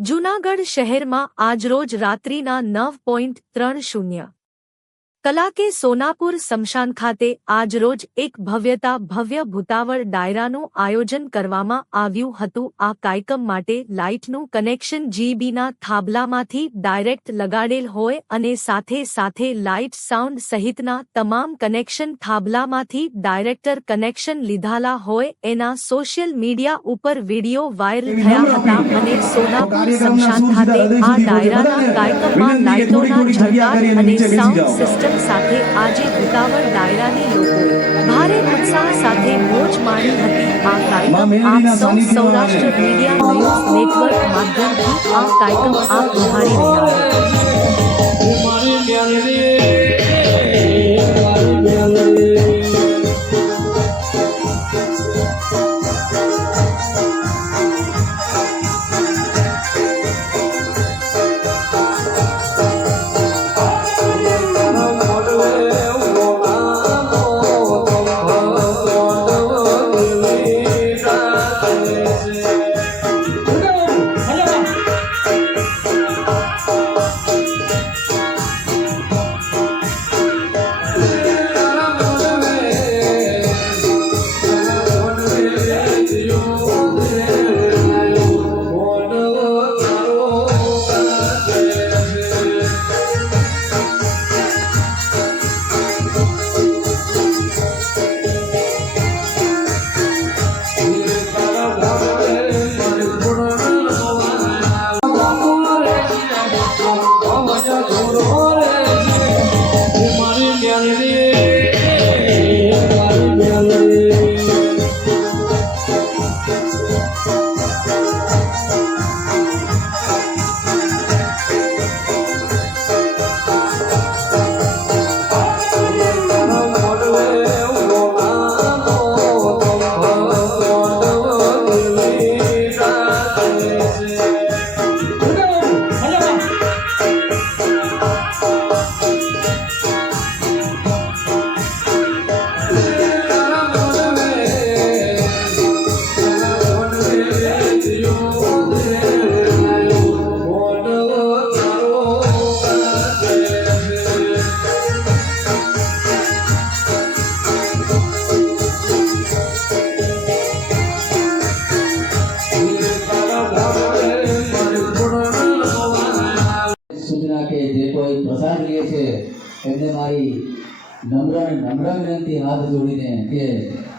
જૂનાગઢ શહેરમાં આજરોજ રાત્રિના 9:30 કલાકે સોનાપુર સ્મશાન ખાતે આજરોજ એક ભવ્ય ભૂતાવળ ડાયરાનું આયોજન કરવામાં આવ્યું હતું। આ કાર્યક્રમ માટે લાઇટનું કનેક્શન જીબીના થાંભલામાંથી ડાયરેક્ટ લગાડેલ હોય અને સાથે લાઇટ સાઉન્ડ સહિતના તમામ કનેક્શન થાંભલામાંથી ડાયરેક્ટર કનેક્શન લીધાલા હોય એના સોશિયલ મીડિયા ઉપર વિડીયો વાયરલ થયા હતા અને સોનાપુર સ્મશાન ખાતે આ ડાયરાના કાર્યક્રમમાં લાઇટોના ઝળકાટ અને સાઉન્ડ સિસ્ટમ સાથે આજે ભૂતાવળ ડાયરાની લોકોએ ભારે ઉત્સાહ સાથે મોજ માણી હતી। આ કાર્યક્રમ આપ સૌરાષ્ટ્ર મીડિયા ન્યૂઝ નેટવર્ક માધ્યમથી આ કાર્યક્રમ આપ નિહાળી રહ્યા सूचना के जे कोई प्रसाद लिए छे एमने मारी नम्र विनंती हाथ जोड़ीने के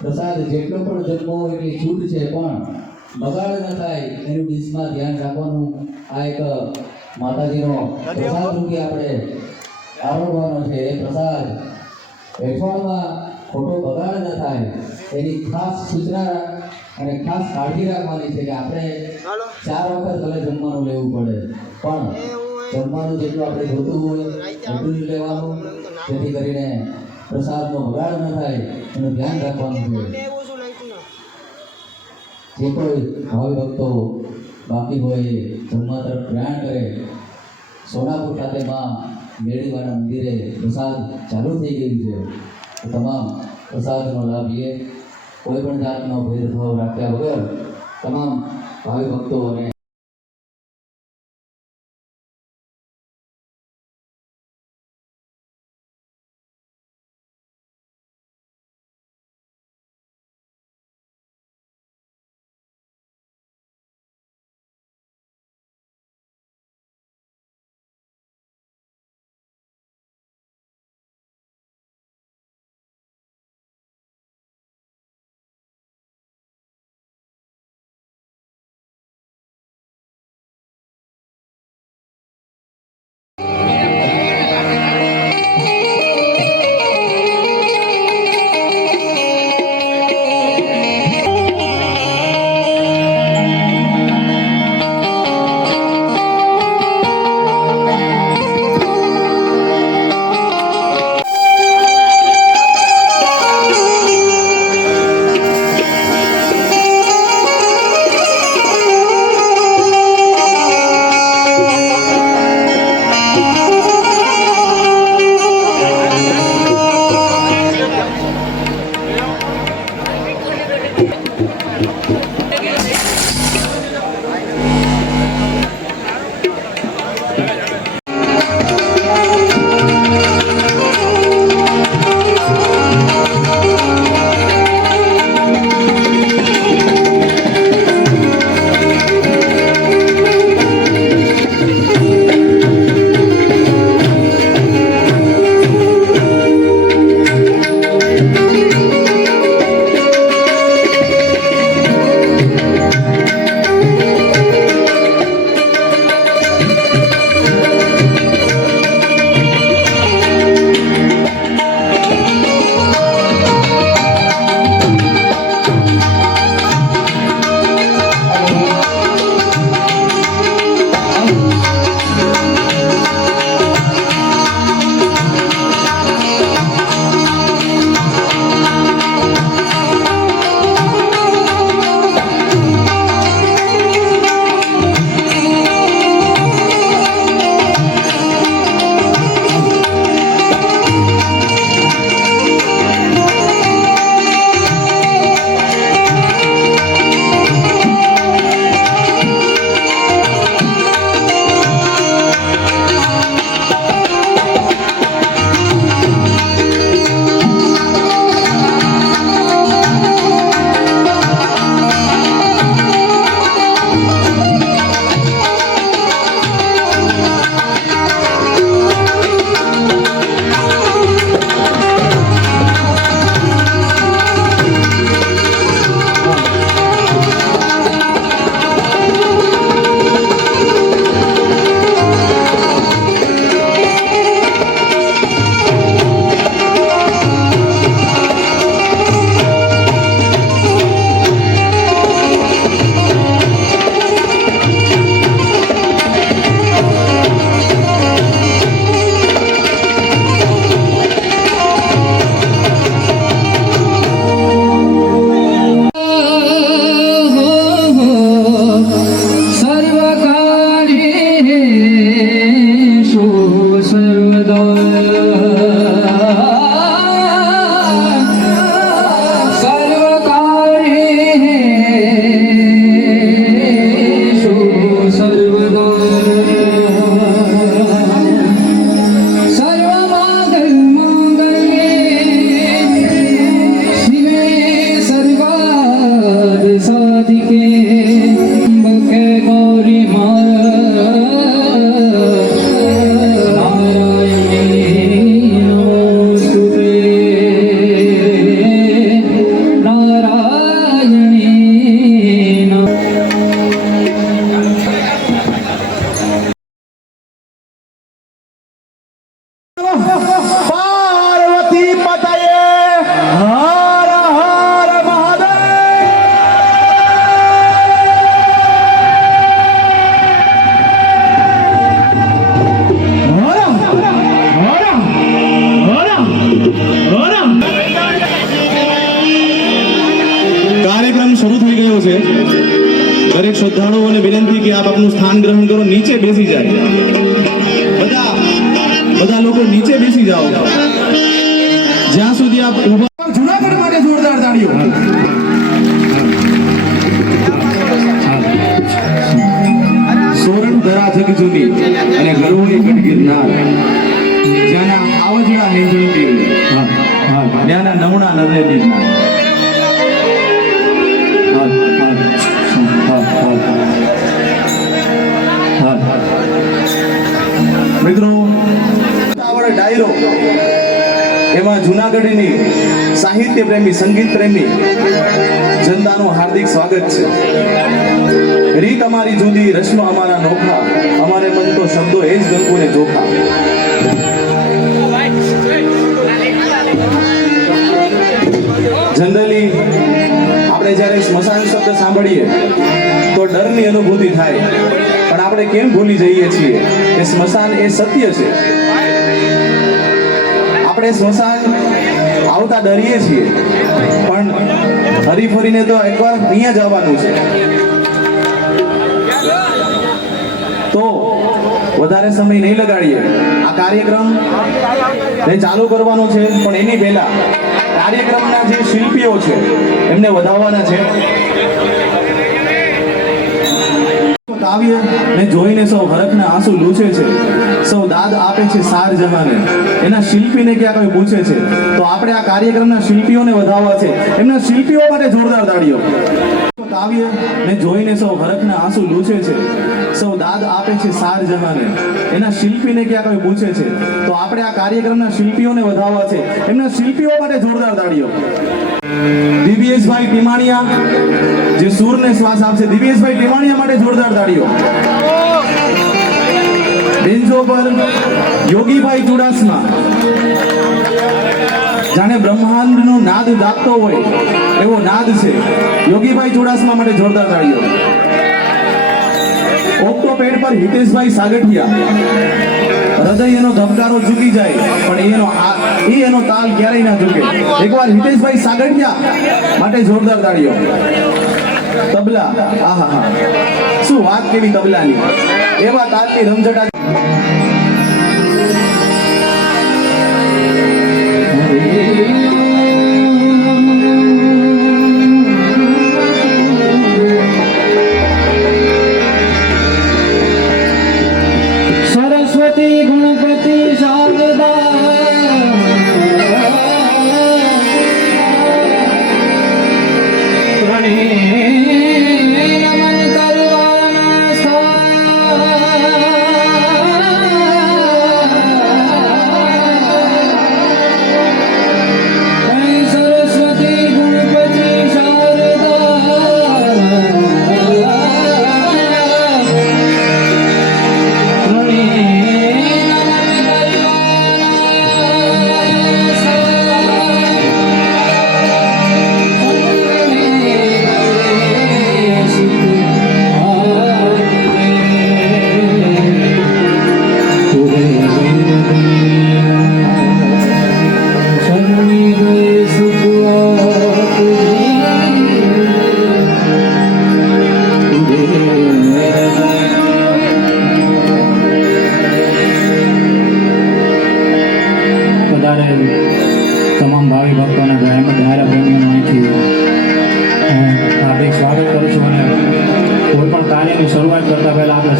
प्रसाद जेटलो पण जन्मो એટલી છૂટ છે પણ બગાડ ન થાય એનું દિશમાં ધ્યાન રાખવાનું આ એક માતાજીનો પ્રસાદ રૂપી આપણે આરોગવાનો છે। એ પ્રસાદ વેઠવામાં ખોટો બગાડ ન થાય એની ખાસ સૂચના અને ખાસ કાળજી રાખવાની છે કે આપણે 4 વખત ભલે જમવાનું લેવું પડે પણ જમવાનું જેટલું આપણે જોતું હોય એટલું જ લેવાનું જેથી કરીને પ્રસાદનો બગાડ ન થાય એનું ધ્યાન રાખવાનું છે। જે કોઈ ભાવિ ભક્તો બાકી હોય જમવા તરફ પ્રયાણ કરે સોનાપુર ખાતે માં મેળીવાના મંદિરે પ્રસાદ ચાલુ થઈ ગયું છે તો તમામ પ્રસાદનો લાભ લે। કોઈ પણ જાતનો ભેદભાવ રાખ્યા વગર તમામ ભાવિ ભક્તો અને સર્વકાર્યેષુ પાર્વતી પતયે હર હર મહાદેવ. કાર્યક્રમ શરૂ થઈ ગયો છે. દરેક શ્રદ્ધાળુઓને વિનંતી કે આપ આપનું સ્થાન ગ્રહણ કરો, નીચે બેસી જાય. બધા લોકો નીચે બેસી જાઓ. જ્યાં સુધી આપ ઊભા. જુનાગઢ માટે જોરદાર તાળીઓ. સોરણ ધરા થકી જુની અને ગરવોએ ગઢ ગિરનાર, જ્યાંના આવજણા હેંજણી પીર, ત્યાંના નવણા નરે દીધના. મિત્રો, ડાયરો એમાં જુનાગઢની સાહિત્ય પ્રેમી, સંગીત પ્રેમી જનતાનું હાર્દિક સ્વાગત છે. રીત અમારી જુદી, રસ્મ અમારા નોખા, અમારે મન તો શબ્દો એ જ ગંકુને જોખા. જનરલી આપણે જ્યારે સ્મશાન શબ્દ સાંભળીએ તો ડરની અનુભૂતિ થાય, પણ આપણે કેમ ભૂલી જઈએ છીએ કે સ્મશાન એ સત્ય છે. આપણે સ્મશાન આવતા ડરીએ છીએ, પણ હરી ફરીને તો એકવાર અહીંયા જ આવવાનું છે. તો વધારે સમય નહીં લગાડીએ, આ કાર્યક્રમ ચાલુ કરવાનો છે, પણ એની પહેલા કાર્યક્રમના જે શિલ્પીઓ છે એમને વધાવવાના છે. કાવ્ય ને જોઈને સૌ હરખના આંસુ લૂછે છે, સૌ દાદ આપે છે સાર જહાને. એના શિલ્પીને ક્યાં કોઈ પૂછે છે, તો આપણે આ કાર્યક્રમના શિલ્પીઓને વધાવવા છે. એમના શિલ્પીઓ માટે જોરદાર તાળીઓ. કાવ્ય ને જોઈને સૌ હરખના આંસુ લૂછે છે, સૌ દાદ આપે છે સાર જહાને. એના શિલ્પીને ક્યાં કોઈ પૂછે છે, તો આપણે આ કાર્યક્રમના શિલ્પીઓને વધાવવા છે. એમના શિલ્પીઓ માટે જોરદાર તાળીઓ. દિવ્યેશભાઈ ટીમાણીયા જે સૂરને શ્વાસ આપશે, દિવ્યેશભાઈ ટીમાણીયા માટે જોરદાર તાળીઓ. બેન્ચો પર યોગીભાઈ ચુડાસમા, જાણે બ્રહ્માંડનો નાદ દાખતો હોય એવો નાદ છે. યોગીભાઈ ચુડાસમા માટે જોરદાર તાળીઓ. ઓક્ટોપેડ પર હિતેશભાઈ સાગઠિયા, હૃદય એનો ધબકારો ચૂકી જાય પણ એનો તાલ ક્યારેય ના ચૂકે. એકવાર હિતેશભાઈ સાગઠિયા માટે જોરદાર તાળીઓ. તબલા, આહા હા, શું વાત કેવી તબલાની, એવા તાલની રમઝટા. સરસ્વતી ગણપતિ શારદા નમન કરવાના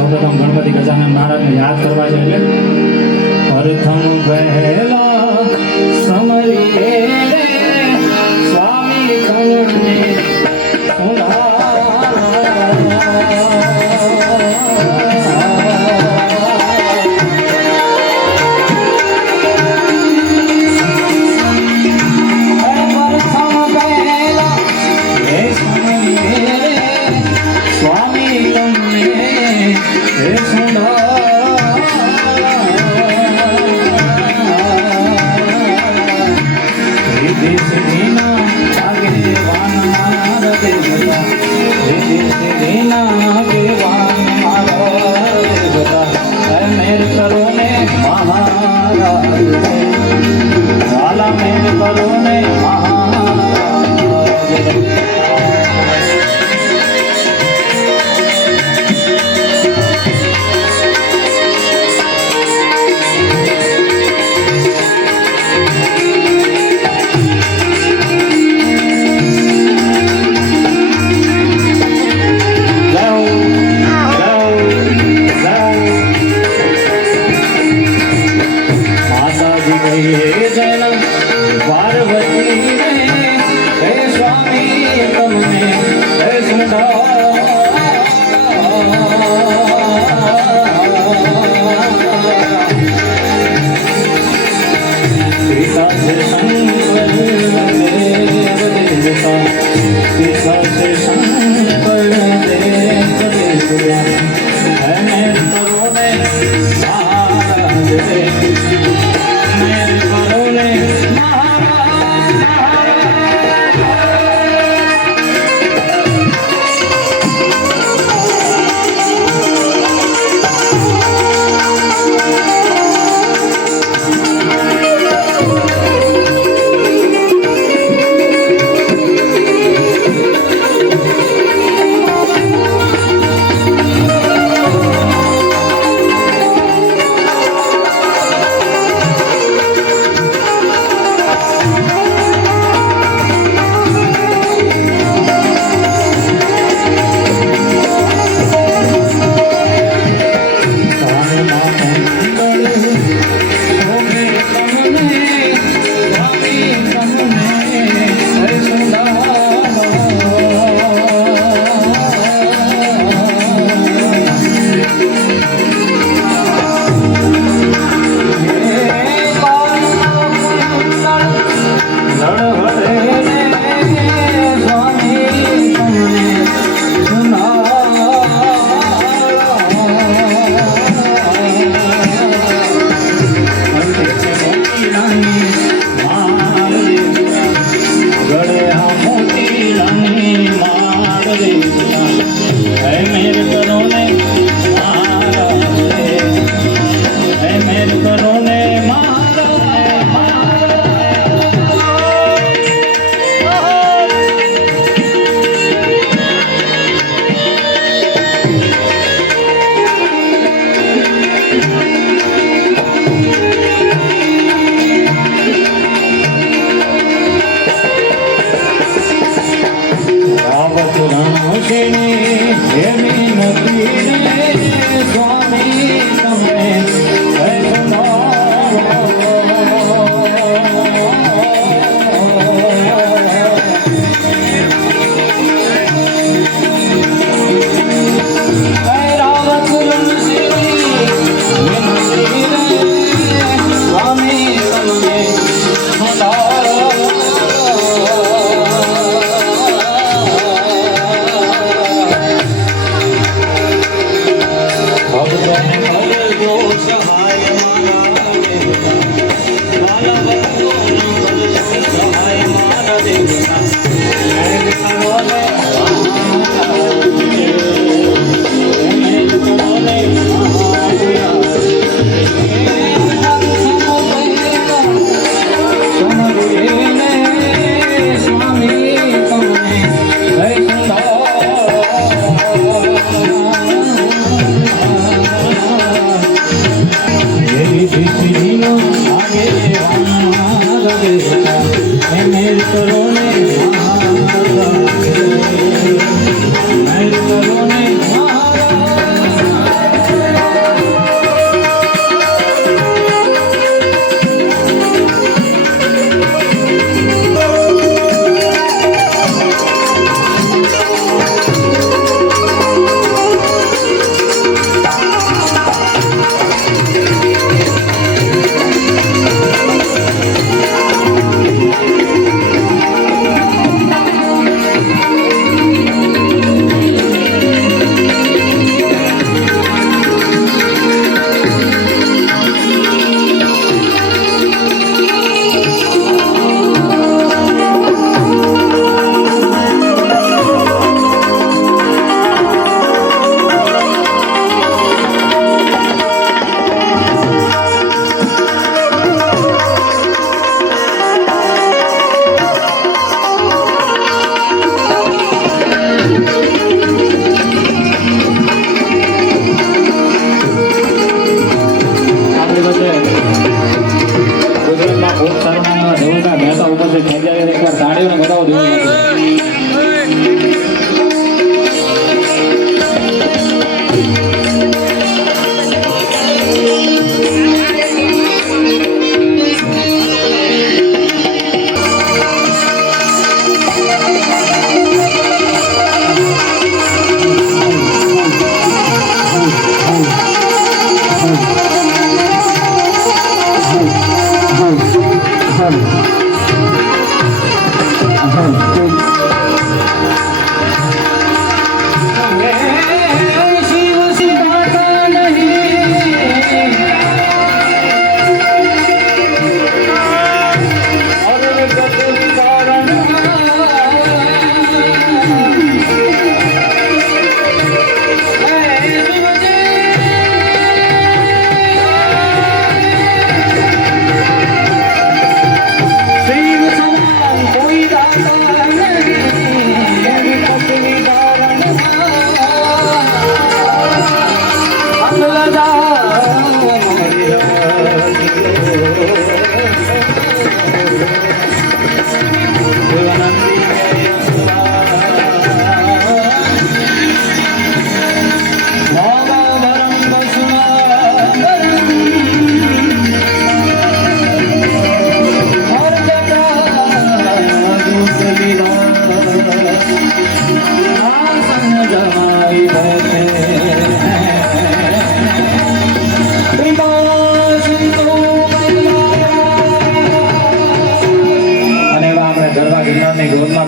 સૌપ્રથમ ગણપતિ ગજાનન મહારાજને યાદ કરવા છે એટલે પ્રથમ વહેલા સમરીએ રે સ્વામી તમને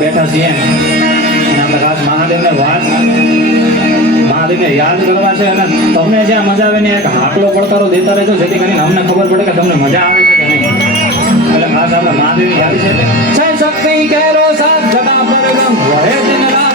બેઠા છીએ અને આપણે ખાસ મહાદેવને યાદ કરવા છે અને તમને જ્યાં મજા આવે ને એક હાકલો પડકારો દેતા રહેજો જેથી કરીને અમને ખબર પડે કે તમને મજા આવે છે કે નહીં એટલે ખાસ આપણે મહાદેવની યાદ છે જય શક્તિ કેરો સાત જગા પર ગમ વહે દિન રાત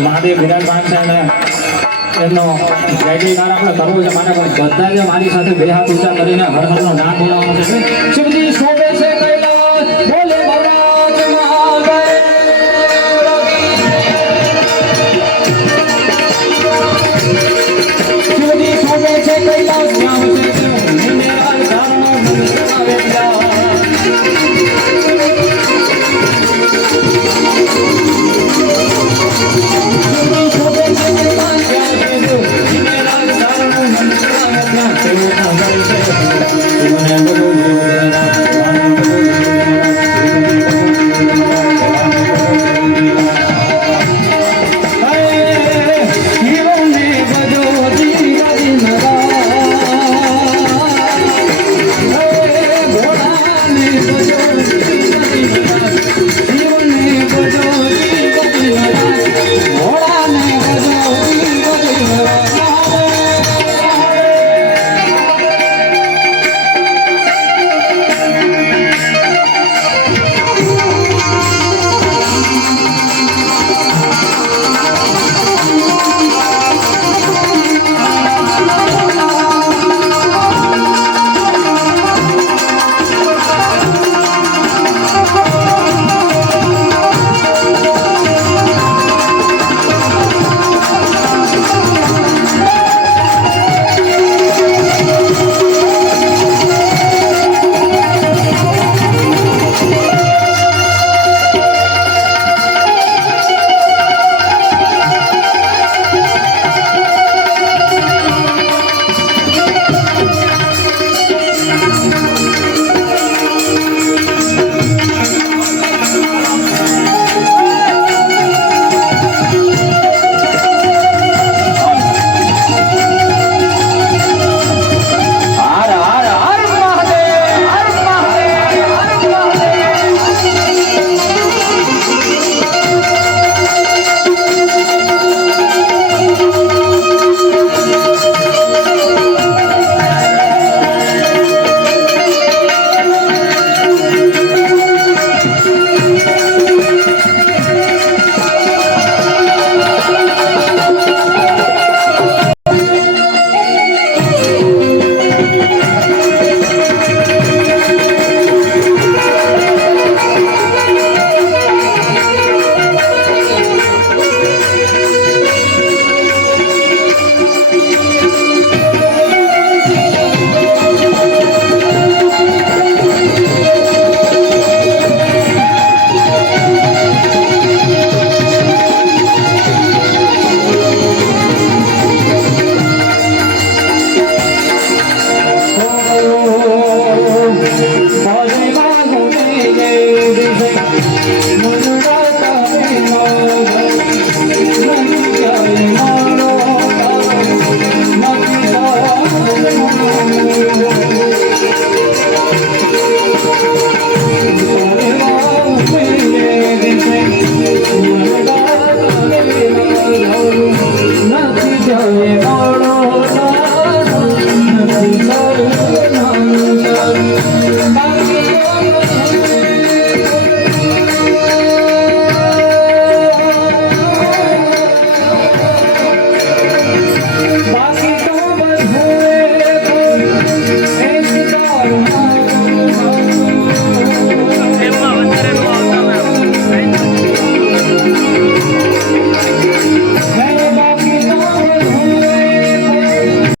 મહાદેવ બિરાજમાન છે અને એમનો જયજયકાર આપણે કરવો છે માટે પણ બધા જ મારી સાથે બે હાથ ઊંચા કરીને હર હરનો નામ બોલાવવાનો છે શિવજી શોભે છે કૈલાસ બોલે ભગવાન મહાદેવ શિવજી શોભે છે કૈલાસ